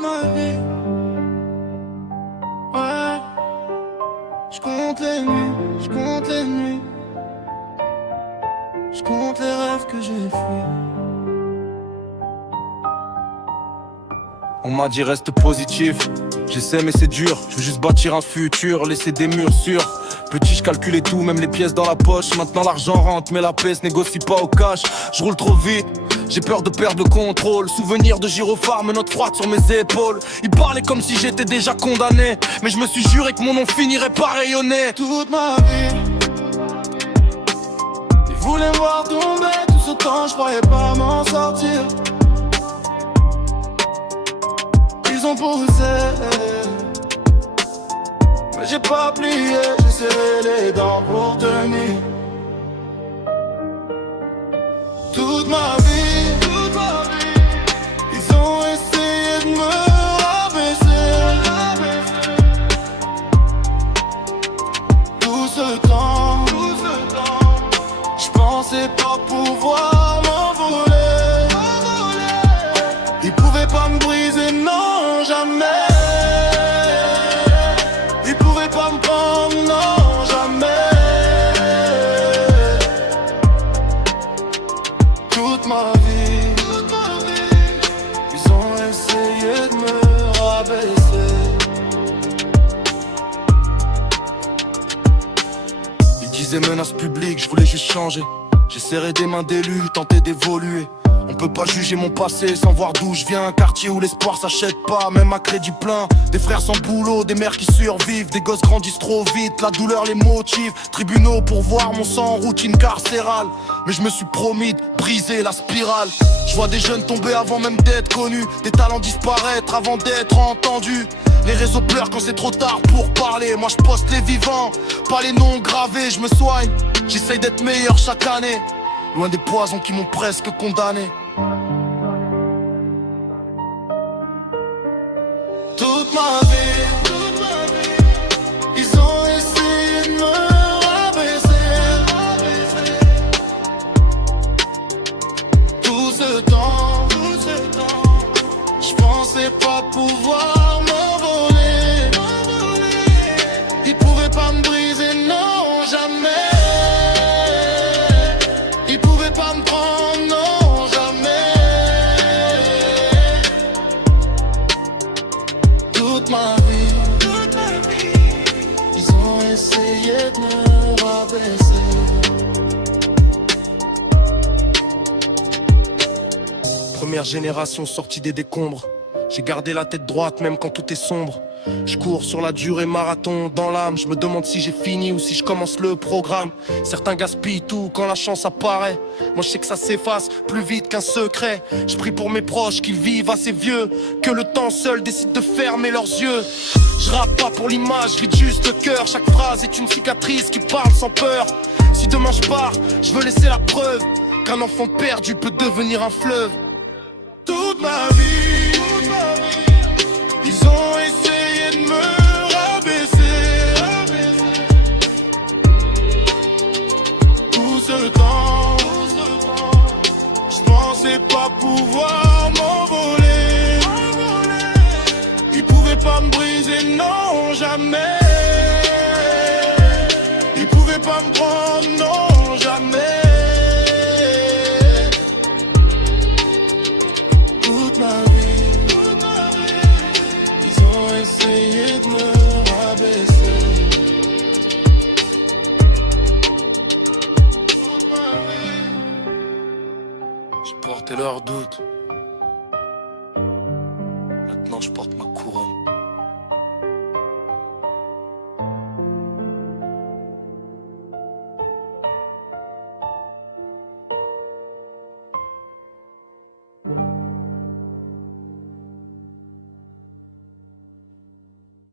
ma vie. Ouais, je compte les nuits, je compte les nuits, je compte les rêves que j'ai fuis. On m'a dit reste positif, j'essaie mais c'est dur. Je veux juste bâtir un futur, laisser des murs sûrs. Petit je calculais tout, même les pièces dans la poche. Maintenant l'argent rentre mais la paix se négocie pas au cash. Je roule trop vite, j'ai peur de perdre le contrôle. Souvenir de gyrophare, me note froide sur mes épaules. Ils parlaient comme si j'étais déjà condamné, mais je me suis juré que mon nom finirait par rayonner. Toute ma vie, ils voulaient me voir tomber. Tout ce temps je croyais pas m'en sortir. Ils ont poussé, mais j'ai pas plié. J'ai serré les dents pour tenir. Toute ma vie, ils ont essayé de me rabaisser. Tout ce temps, je pensais pas pouvoir m'envoler. Ils pouvaient pas me briser, non, jamais. Ils pouvaient pas me prendre, non, jamais. Toute ma vie, ils ont essayé de me rabaisser. Ils disaient menace publique, je voulais juste changer. J'ai serré des mains d'élus, tenté d'évoluer. On peut pas juger mon passé sans voir d'où je viens. Un quartier où l'espoir s'achète pas, même à crédit plein. Des frères sans boulot, des mères qui survivent. Des gosses grandissent trop vite, la douleur les motive. Tribunaux pour voir mon sang en routine carcérale. Mais je me suis promis de briser la spirale. Je vois des jeunes tomber avant même d'être connus. Des talents disparaître avant d'être entendus. Les réseaux pleurent quand c'est trop tard pour parler. Moi je poste les vivants, pas les noms gravés. Je me soigne, j'essaye d'être meilleur chaque année. Loin des poisons qui m'ont presque condamné. Toute ma vie, ils ont essayé de me rabaisser. Tout ce temps, je pensais pas pouvoir m'envoler. Ils pouvaient pas me briser, non, jamais. Ils pouvaient pas me prendre, non, jamais. Toute ma vie, ils ont essayé de me rabaisser. Première génération sortie des décombres. J'ai gardé la tête droite même quand tout est sombre. Je cours sur la durée marathon dans l'âme. Je me demande si j'ai fini ou si je commence le programme. Certains gaspillent tout quand la chance apparaît. Moi je sais que ça s'efface plus vite qu'un secret. Je prie pour mes proches qui vivent assez vieux, que le temps seul décide de fermer leurs yeux. Je rappe pas pour l'image, je vide juste le cœur. Chaque phrase est une cicatrice qui parle sans peur. Si demain je pars, je veux laisser la preuve qu'un enfant perdu peut devenir un fleuve. Toute ma vie, ils ont essayé de me rabaisser. Tout ce temps, je pensais pas pouvoir m'envoler. Ils pouvaient pas me briser, non, jamais. Ils pouvaient pas me prendre, non, jamais. Toute ma vie, ils ont essayé de me rabaisser. Toute ma vie, j'ai porté leurs doutes. Maintenant je porte ma couronne.